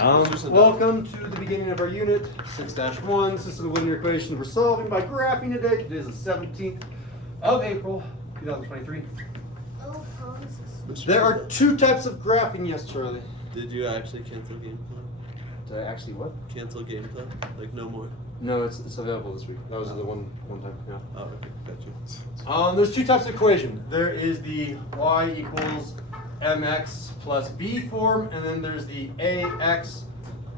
Welcome to the beginning of our unit 6-1, system of linear equations we're solving by graphing today. Today is the 17th of April, 2023. There are two types of graphing, yes, Charlie. Did you actually cancel gameplay? Did I actually what? Cancel gameplay? Like no more? No, it's available this week. That was the one time, yeah. Oh, okay, got you. There's two types of equation. There is the y equals mx plus b form, and then there's the ax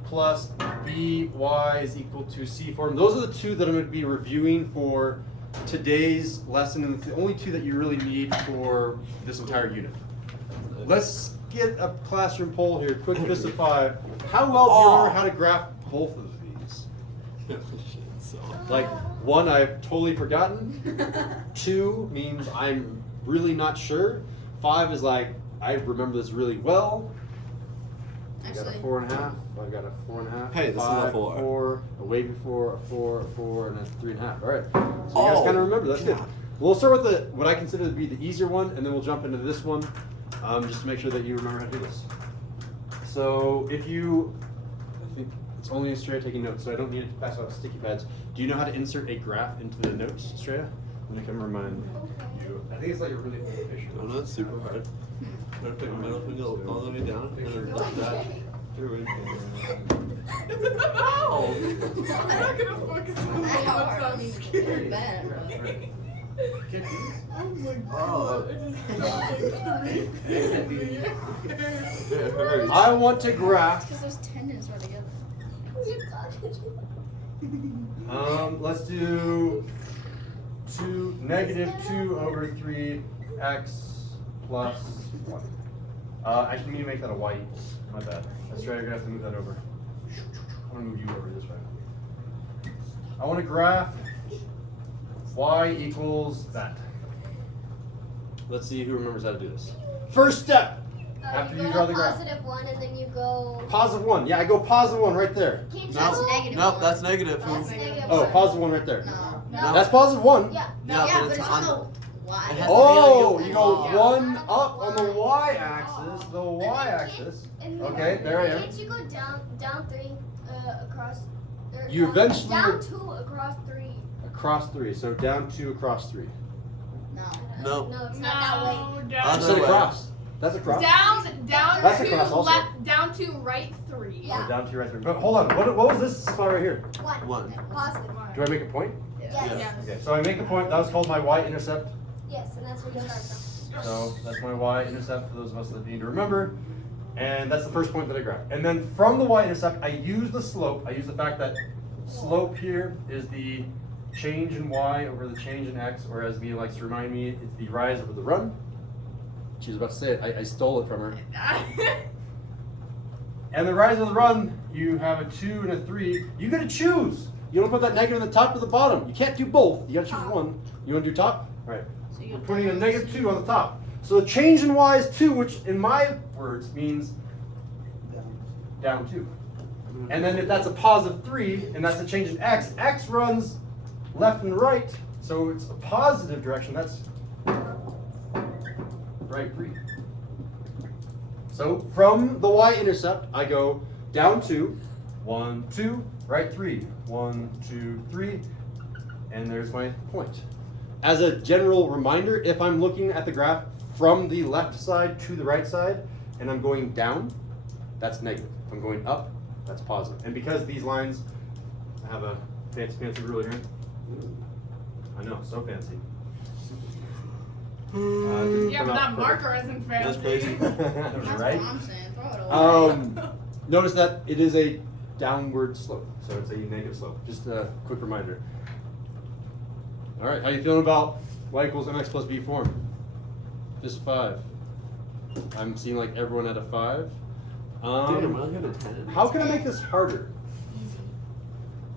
plus by is equal to c form. Those are the two that I'm going to be reviewing for today's lesson, and it's the only two that you really need for this entire unit. Let's get a classroom poll here. Quick fist of 5. How well do you remember how to graph both of these? Like, 1, I've totally forgotten. 2 means I'm really not sure. 5 is like, I remember this really well. I got a 4.5. I've got a 4.5. Hey, this 5, is a 4. 4, a wavy 4, a 4, a 4, and a 3.5. All right. So you guys kind of remember. That's good. We'll start with what I consider to be the easier one, and then we'll jump into this one, just to make sure that you remember how to do this. So if you, I think it's only Estrella taking notes, so I don't need to pass out sticky pads. Do you know how to insert a graph into the notes, Estrella? I'm gonna come remind you. I think it's like a really efficient. Oh, no, it's super hard. I'm gonna put my middle finger all the way down, and then like that. Through it. No! I'm not gonna focus on that. Sounds scary. Oh my god. It hurts. I want to graph. Because those tendons are together. Let's do -2 over 3x plus 1. I should need to make that a y equals. My bad. That's right, you're gonna have to move that over. I'm gonna move you over this way. I want to graph y equals that. Let's see who remembers how to do this. First step, after you draw the graph. +1 and then you go. +1. Yeah, I go +1 right there. Can't you That's go- negative. Nope, one. that's negative. That's negative. Oh, +1 right there. No. No. That's +1. Yeah. Yeah, Yeah, but it's on the Y. It has to Oh, be like you a- go Yeah. 1 up on the y-axis. The y-axis. And then Okay, there I am. Can't you go down 3 across? You eventually- down 2 across 3. Across 3. So down 2 across 3. No. No. No, it's not that way. No, I down, said way. across. That's across. down That's to across also. left, down to right 3. Yeah. Oh, down 2 right there. But hold on. What was this spot right here? 1. 1. Positive. Do I make a point? Yes. Yes. Okay. So I make a point. That was called my y-intercept. Yes, and that's where you start from. So that's my y-intercept for those of us that need to remember. And that's the first point that I graph. And then from the y-intercept, I use the slope. I use the fact that slope here is the change in y over the change in x, or as Mia likes to remind me, it's the rise over the run. She was about to say it. I stole it from her. And the rise of the run, you have a 2 and a 3. You gotta choose. You don't put that negative in the top or the bottom. You can't do both. You gotta choose one. You wanna do top? All right. So We're putting a -2 on the top. So the change in y is 2, which in my words means down 2. And then if that's a +3, and that's a change in x, x runs left and right. So it's a positive direction. That's right 3. So from the y-intercept, I go down 2, 1, 2, right 3, 1, 2, 3, and there's my point. As a general reminder, if I'm looking at the graph from the left side to the right side, and I'm going down, that's negative. If I'm going up, that's positive. And because these lines have a fancy ruler here, I know, so fancy. Yeah, but that marker isn't fancy. That's crazy. That's Right? what I'm saying. Throw it away. Notice that it is a downward slope, so it's a negative slope. Just a quick reminder. All right, how you feeling about y equals mx plus b form? Fist of 5. I'm seeing like everyone at a 5. Damn, I got a 10. How can I make this harder?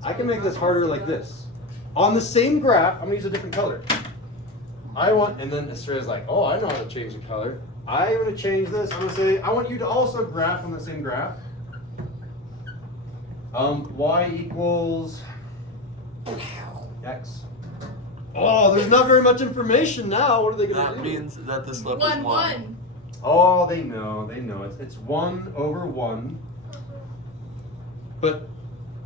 I can make this harder like this. On the same graph, I'm gonna use a different color. I want, and then Estrella's like, oh, I know how to change the color. I'm gonna change this. I'm gonna say, I want you to also graph on the same graph. Y equals x. Oh, there's not very much information now. What are they gonna That do? means that the slope is 1, 1. 1. Oh, they know. It's 1 over 1 But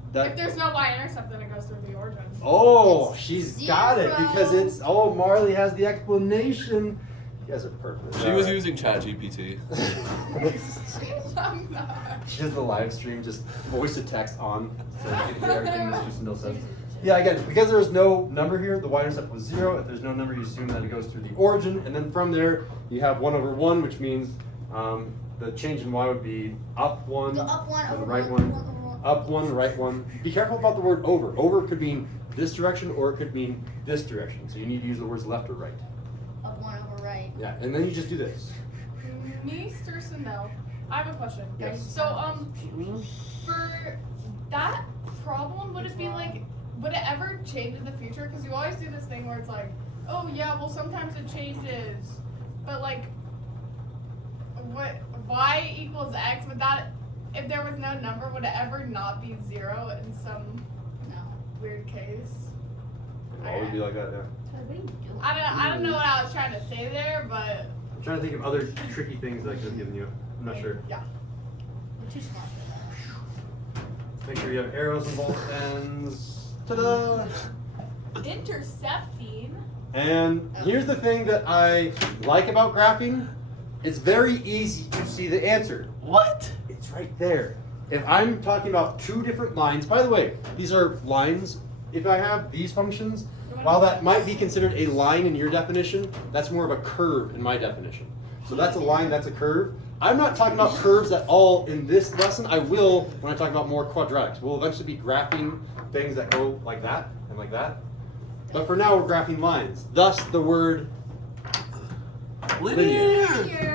If that. there's no y-intercept, then it goes through the origin. Oh, It's she's got it because 0. it's. Oh, Marley has the explanation. You guys are perfect. She was using ChatGPT. I'm not. She has the live stream, just voice to text on. So you can hear everything Mr. Sindel says. Yeah, again, because there's no number here, the y-intercept was 0. If there's no number, you assume that it goes through the origin. And then from there, you have 1 over 1, which means the change in y would be up 1, Go up 1 to the over right 1, 1, over 1. up 1, right 1. Be careful about the word over. Over could mean this direction, or it could mean this direction. So you need to use the words left or right. Up 1 over right. Yeah, and then you just do this. Mr. Sindel, I have a question. Yes. So, for that problem, would it be like, would it ever change in the future? Because you always do this thing where it's like, oh yeah, well sometimes it changes, but like, what y equals x? Would that, if there was no number, would it ever not be 0 in some No. weird case? It'll always be like that, yeah. What are you doing? I don't know what I was trying to say there, but I'm trying to think of other tricky things that I could have given you. I'm not sure. yeah. You're too smart for that. Make sure you have arrows on both ends. Ta-da! Intercepting. And here's the thing that I like about graphing. It's very easy to see the answer. What? It's right there. If I'm talking about 2 different lines, by the way, these are lines. If I have these functions, while that might be considered a line in your definition, that's more of a curve in my definition. So that's a line, that's a curve. I'm not talking about curves at all in this lesson. I will when I talk about more quadratics. We'll eventually be graphing things that go like that and like that. But for now, we're graphing lines. Thus, the word linear.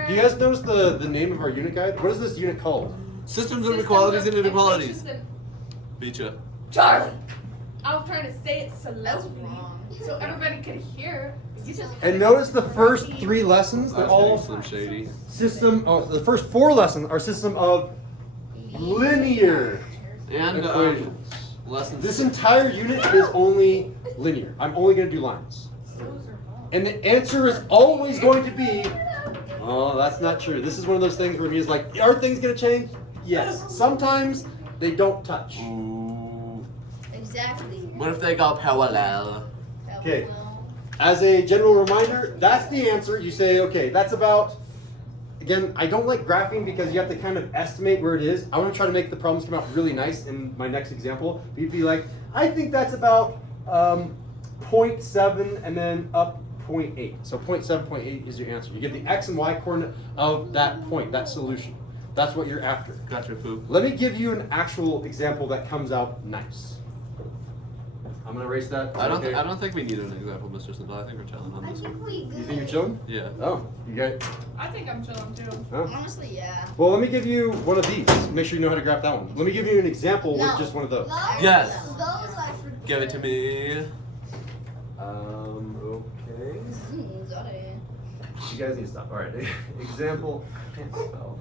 Do you guys notice the name of our unit guide? What is this unit called? Systems of inequalities and inequalities. Systems Beat ya. Charlie! I was trying to say it slowly wrong. so everybody could hear. You just And notice the first 3 lessons, they're That's all Slim Shady. system, the first 4 lessons are system of linear And equations. lessons. This entire unit is only linear. I'm only going to do lines. And the answer is always going to be, oh, that's not true. This is one of those things where he's like, are things going to change? Yes. Sometimes they don't touch. Ooh. Exactly. What if they go parallel? Okay. As a general reminder, that's the answer. You say, okay, that's about, again, I don't like graphing because you have to kind of estimate where it is. I want to try to make the problems come out really nice in my next example. You'd be like, I think that's about 0.7 and then up 0.8. So 0.7, 0.8 is your answer. You get the x and y coordinate of that point, that solution. That's what you're after. Gotcha, Pooh. Let me give you an actual example that comes out nice. I'm gonna erase that. I Okay. don't think we need an example, Mr. Sindel. I think we're chilling on I this think one. we You think you're chilling? Yeah. Oh, you got. I think I'm chilling too. Huh? Honestly, yeah. Well, let me give you one of these. Make sure you know how to graph that one. Let me give you an example with No. just one of those. Yes. Those I forget. Give it to me. Okay. Sorry. You guys need to stop. All right. Example. I can't spell.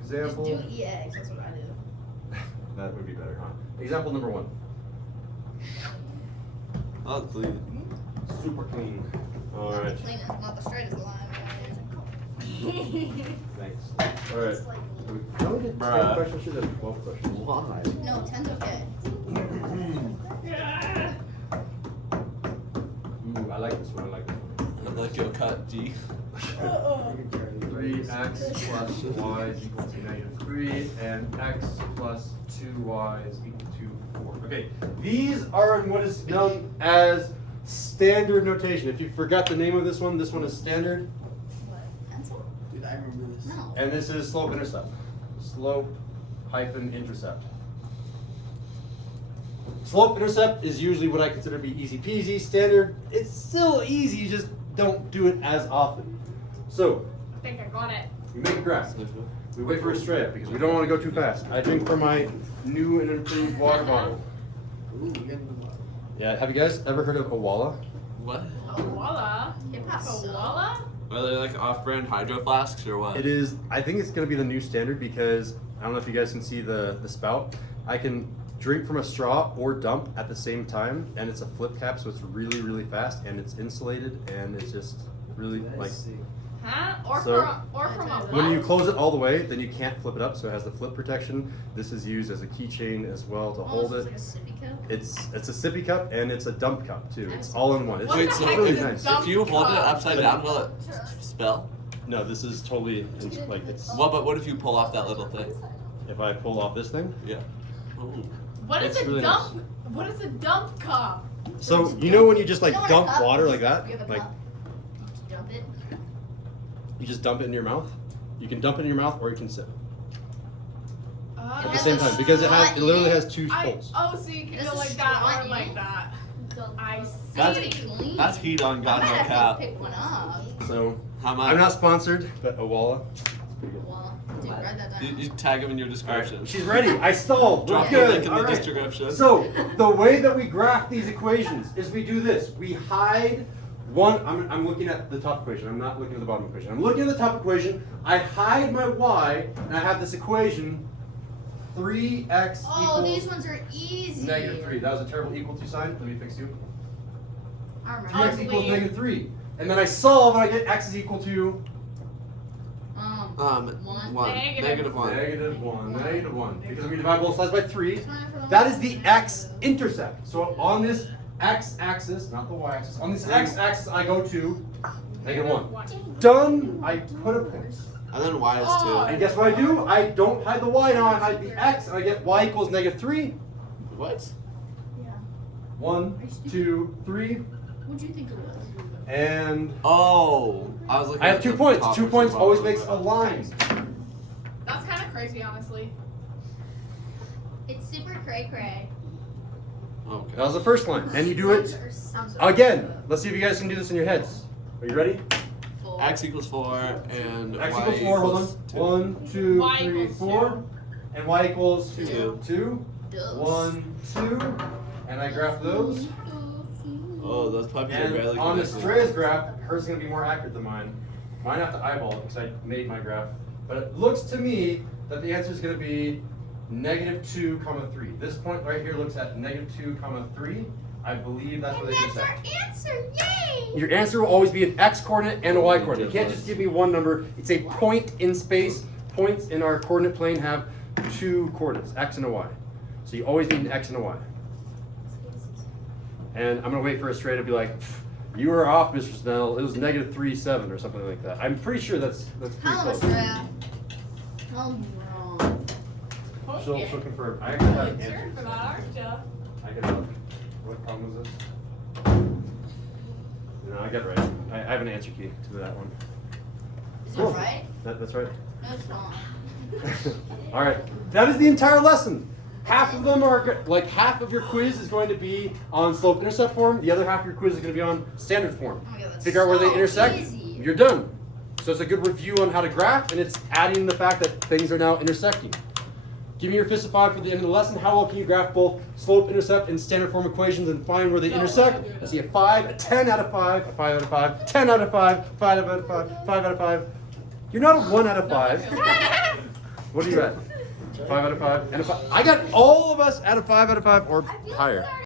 Just Example. do EX, that's what I do. That would be better, huh? Example number 1. Oh, clean. Super clean. All Not right. the cleanest, not the straightest line. Thanks. All right. Just like me. I only did 10 Bruh. questions. Should have 12 questions. Why? No, 10's okay. Ooh, I like this one. I like this one. I like your cut, G. 3x plus y is equal to -3, and x plus 2y is equal to 4. Okay, these are in what is known as standard notation. If you forgot the name of this one is standard, What? Pencil? Dude, I remember this. No. and this is slope intercept. Slope hyphen intercept. Slope intercept is usually what I consider to be easy peasy. Standard, it's still easy, you just don't do it as often. So, I think I got it. we make a graph. We wait for Estrella because we don't want to go too fast. I drink from my new and improved water bottle. Ooh, we got the Yeah, have you guys ever heard of Awala? What? A Walla? Hip hop. A Walla? Are they like off-brand hydro flasks or what? It is, I think it's going to be the new standard because I don't know if you guys can see the spout. I can drink from a straw or dump at the same time, and it's a flip cap, so it's really, really fast, and it's insulated, and it's just really like, Huh? Or So, from a what? When you close it all the way, then you can't flip it up, so it has the flip protection. This is used as a keychain as well to hold Almost it. like a sippy cup. It's a sippy cup and it's a dump cup too. It's all in one. It's What Wait, the so heck really is a nice. dump If you hold it cup? upside down, will it spell? No, this is totally like it's. What? But what if you pull off that little thing? If I pull off this thing, Yeah. Ooh. What is It's a really dump? What is a dump cup? so you know when you just like You know what a dump cup water is? like that, You have a like cup. You dump it. you just dump it in your mouth. You can dump it in your mouth or you can sip at the has same a time because it literally has two I, holes. oh, so you can It has go a like that straw or in like it. that. I see. That's That's heat on God, I no might have cap. to pick one up. So How much? I'm not sponsored, but Awala. Well, dude, write that down. You tag them in your All description. right, she's ready. I stalled. We're Drop the good. link in All the right. description. So the way that we graph these equations is we do this. We hide one. I'm looking at the top equation. I'm not looking at the bottom equation. I'm looking at the top equation. I hide my y, and I have this equation: 3x Oh, these equals ones are easy. -3. That was a terrible equal to sign. Let me fix you. I remember. 3x equals Ugly. -3, and then I solve, and I get x is equal to One. Negative. -1. -1. Because we divide both sides by 3. It's mine for the That one. is the x-intercept. So on this x-axis, not the y-axis, on this x-axis I go to -1. Done. I put a point. And then Y is Oh. And 2. guess what I do? I don't hide the y now. I hide the x, and I get y equals -3. What? Yeah. 1, 2, 3, What'd you think it was? and Oh. I was looking I have at 2 the points. top 2 versus points bottom. always makes a line. That's kind of crazy, honestly. It's super cray cray. Okay. That was the first line, and you do it I'm sorry. again. Let's see if you guys can do this in your heads. Are you ready? Four. X equals 4 and X Y equals 4. Hold on. equals 2. 1, 2, Y 3, equals 4, and y equals 2. 2. Dose. 1, 2, and I graph those. Oh, those puppies are barely And on connected. Estrella's graph, hers is going to be more accurate than mine. Mine I have to eyeball it because I made my graph. But it looks to me that the answer is going to be -2, 3. This point right here looks at -2, 3. I believe that's where they intersect. answer, yay! Your answer will always be an x coordinate and a y coordinate. You can't just give me one number. It's a point in space. Points in our coordinate plane have 2 coordinates, x and a y. So you always need an x and a y. And I'm gonna wait for Estrella to be like, "You were off, Mr. Snell. It was -3.7 or something like that." I'm pretty sure that's pretty How close. much Freya? Tell me wrong. She'll confirm. I actually have an Sure answer. for that, aren't ya? I can look. What problem was this? No, I got it right. I have an answer key to that one. Is Cool. it right? That's right. No, it's not. All right, that is the entire lesson. Half of them are like half of your quiz is going to be on slope-intercept form. The other half of your quiz is going to be on standard form. Oh my god, that's Figure out where they so intersect. easy. You're done. So it's a good review on how to graph, and it's adding the fact that things are now intersecting. Give me your fist of 5 for the end of the lesson. How well can you graph both slope-intercept and standard form equations and find where they No, intersect? I do I see a 5, a 10 out of 5, a 5 out of 5, 10 out of 5, 5 out of 5, 5 out of 5. You're not a 1 out of 5. What are you at? 5 out of 5 and a 5. I got all of us at a 5 out of 5 or higher.